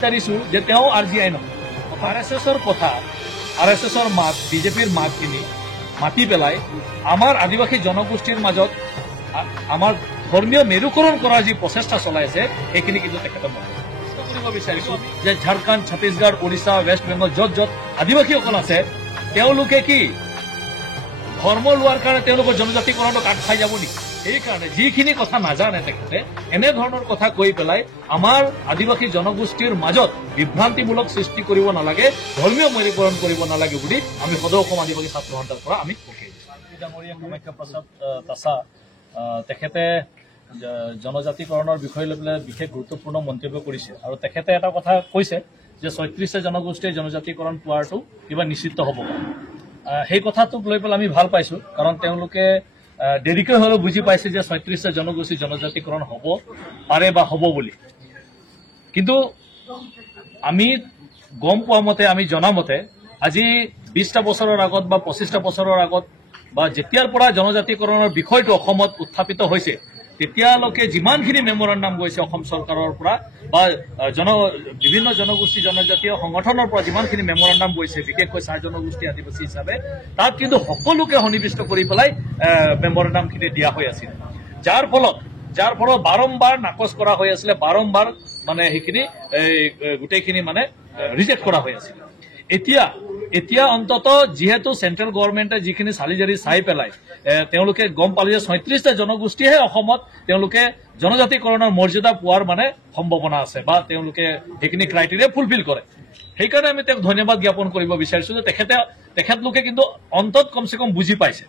বিচাৰিছো যে তেওঁ RGI নহয় RSSৰ কথা RSSৰ মাত বিজেপিৰ মাতখিনি মাতি পেলাই আমাৰ আদিবাসী জনগোষ্ঠীৰ মাজত আমাৰ ধৰ্মীয় মেৰুকৰণ কৰাৰ যি প্ৰচেষ্টা চলাইছে সেইখিনি কিন্তু তেখেতে কৰিব বিচাৰিছো যে ঝাৰখণ্ড ছত্তীশগড় ওড়িশা ৱেষ্ট বেংগল য'ত য'ত আদিবাসীসকল আছে তেওঁলোকে কি ধৰ্ম লোৱাৰ কাৰণে তেওঁলোকৰ জনজাতিকৰণটো কাট খাই যাব নেকি সেইকাৰণে যিখিনি কথা নাজানে তেখেতে এনেধৰণৰ কথা কৈ পেলাই আমাৰ আদিবাসী জনগোষ্ঠীৰ মাজত বিভ্ৰান্তিমূলক সৃষ্টি কৰিব নালাগে ধৰ্মীয় মেৰুকৰণ কৰিব নালাগে বুলি আমি সদৌ অসম আদিবাসী ছাত্ৰ সন্থাৰ পৰা আমি পঠিয়াই দিছোঁ ডাঙৰীয়া কামাখ্যা প্ৰসাদ তাছা তেখেতে জনজাতিকৰণৰ বিষয় লৈ পেলাই বিশেষ গুৰুত্বপূৰ্ণ মন্তব্য কৰিছে আৰু তেখেতে এটা কথা কৈছে যে ৩৬টা জনগোষ্ঠীয়ে জনজাতিকৰণ পোৱাটো কিবা নিশ্চিত হ'ব পাৰে সেই কথাটোক লৈ পেলাই আমি ভাল পাইছো কাৰণ তেওঁলোকে দেৰিকৈ হলেও বুজি পাইছে যে ৩৬টা জনগোষ্ঠী জনজাতিকৰণ হ'ব পাৰে বা হ'ব বুলি কিন্তু আমি গম পোৱা মতে আমি জনা মতে আজি ২০টা বছৰৰ আগত বা ২৫টা বছৰৰ আগত বা যেতিয়াৰ পৰা জনজাতিকৰণৰ বিষয়টো অসমত উত্থাপিত হৈছে তেতিয়ালৈকে যিমানখিনি মেমৰেণ্ডাম গৈছে অসম চৰকাৰৰ পৰা বা বিভিন্ন জনগোষ্ঠী জনজাতীয় সংগঠনৰ পৰা যিমানখিনি মেমৰেণ্ডাম গৈছে বিশেষকৈ চাৰ জনগোষ্ঠী আদিবাসী হিচাপে তাত কিন্তু সকলোকে সন্নিৱিষ্ট কৰি পেলাই মেমৰেণ্ডামখিনি দিয়া হৈ আছিল যাৰ ফলত বাৰম্বাৰ নাকচ কৰা হৈ আছিলে বাৰম্বাৰ মানে সেইখিনি গোটেইখিনি মানে ৰিজেক্ট কৰা হৈ আছিল এতিয়া অন্তত যিহেতু চেন্ট্ৰেল গভৰ্ণমেণ্টে যিখিনি চালিজাৰি চাই পেলাই তেওঁলোকে গম পালে যে ৩৬টা জনগোষ্ঠীহে অসমত তেওঁলোকে জনজাতিকৰণৰ মৰ্যাদা পোৱাৰ মানে সম্ভাৱনা আছে বা তেওঁলোকে সেইখিনি ক্ৰাইটেৰিয়া ফুলফিল কৰে সেইকাৰণে আমি তেওঁক ধন্যবাদ জ্ঞাপন কৰিব বিচাৰিছো যে তেখেতলোকে কিন্তু অন্তত কমচে কম বুজি পাইছে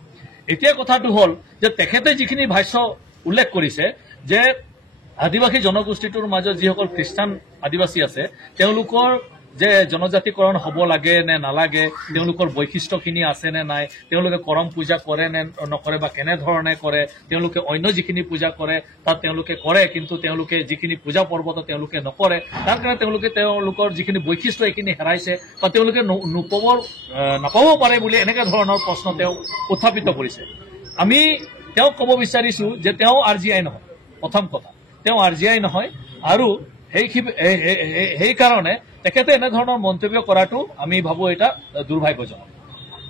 এতিয়া কথাটো হ'ল যে তেখেতে যিখিনি ভাষ্য উল্লেখ কৰিছে যে আদিবাসী জনগোষ্ঠীটোৰ মাজত যিসকল খ্ৰীষ্টান আদিবাসী আছে তেওঁলোকৰ যে জনজাতিকৰণ হ'ব লাগে নে নালাগে তেওঁলোকৰ বৈশিষ্ট্যখিনি আছে নে নাই তেওঁলোকে কৰম পূজা কৰে নে নকৰে বা কেনেধৰণে কৰে তেওঁলোকে অন্য যিখিনি পূজা কৰে তাত তেওঁলোকে কৰে কিন্তু তেওঁলোকে যিখিনি পূজা পৰ্বত তেওঁলোকে নকৰে তাৰ কাৰণে তেওঁলোকৰ যিখিনি বৈশিষ্ট্য এইখিনি হেৰাইছে বা তেওঁলোকে নাপাব পাৰে বুলি এনেকুৱা ধৰণৰ প্ৰশ্ন তেওঁ উত্থাপিত কৰিছে আমি তেওঁক ক'ব বিচাৰিছো যে তেওঁ RGI নহয় প্ৰথম কথা তেওঁ RGI নহয় আৰু সেইকাৰণে তেখেতে এনেধৰণৰ মন্তব্য কৰাটো আমি ভাবো এটা দুৰ্ভাগ্যজনক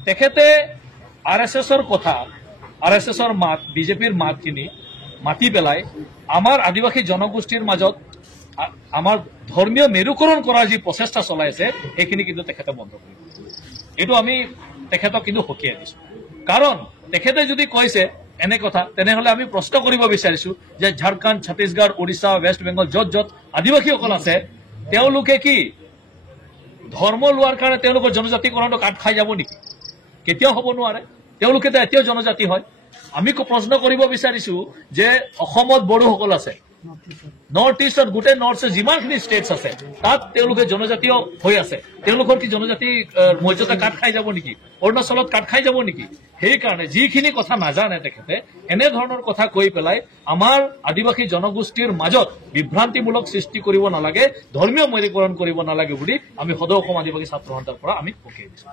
তেখেতে RSSৰ কথা RSSৰ মাত বিজেপিৰ মাতখিনি মাতি পেলাই আমাৰ আদিবাসী জনগোষ্ঠীৰ মাজত আমাৰ ধৰ্মীয় মেৰুকৰণ কৰাৰ যি প্ৰচেষ্টা চলাইছে সেইখিনি কিন্তু তেখেতে বন্ধ কৰিব এইটো আমি তেখেতক কিন্তু সকীয়াই দিছো কাৰণ তেখেতে যদি কৈছে এনে কথা তেনেহলে আমি প্ৰশ্ন কৰিব বিচাৰিছো যে ঝাৰখণ্ড ছত্তীশগড় ওড়িশা ৱেষ্ট বেংগল য'ত য'ত আদিবাসীসকল আছে তেওঁলোকে কি ধৰ্ম লোৱাৰ কাৰণে তেওঁলোকৰ জনজাতিকৰণটো কাট খাই যাব নেকি কেতিয়াও হ'ব নোৱাৰে তেওঁলোকেতো এতিয়াও জনজাতি হয় আমি প্ৰশ্ন কৰিব বিচাৰিছো যে অসমত বড়োসকল আছে নৰ্থ ইষ্টত গোটেই নৰ্থ ইষ্ট যিমানখিনি ষ্টেটছ আছে তাত তেওঁলোকে জনজাতীয় হৈ আছে তেওঁলোকৰ কি জনজাতি মৰ্যাদা কাট খাই যাব নেকি অৰুণাচলত কাট খাই যাব নেকি সেইকাৰণে যিখিনি কথা নাজানে তেখেতে এনেধৰণৰ কথা কৈ পেলাই আমাৰ আদিবাসী জনগোষ্ঠীৰ মাজত বিভ্ৰান্তিমূলক সৃষ্টি কৰিব নালাগে ধৰ্মীয় মেৰুকৰণ কৰিব নালাগে বুলি আমি সদৌ অসম আদিবাসী ছাত্ৰ সন্থাৰ পৰা আমি পঠিয়াই দিছো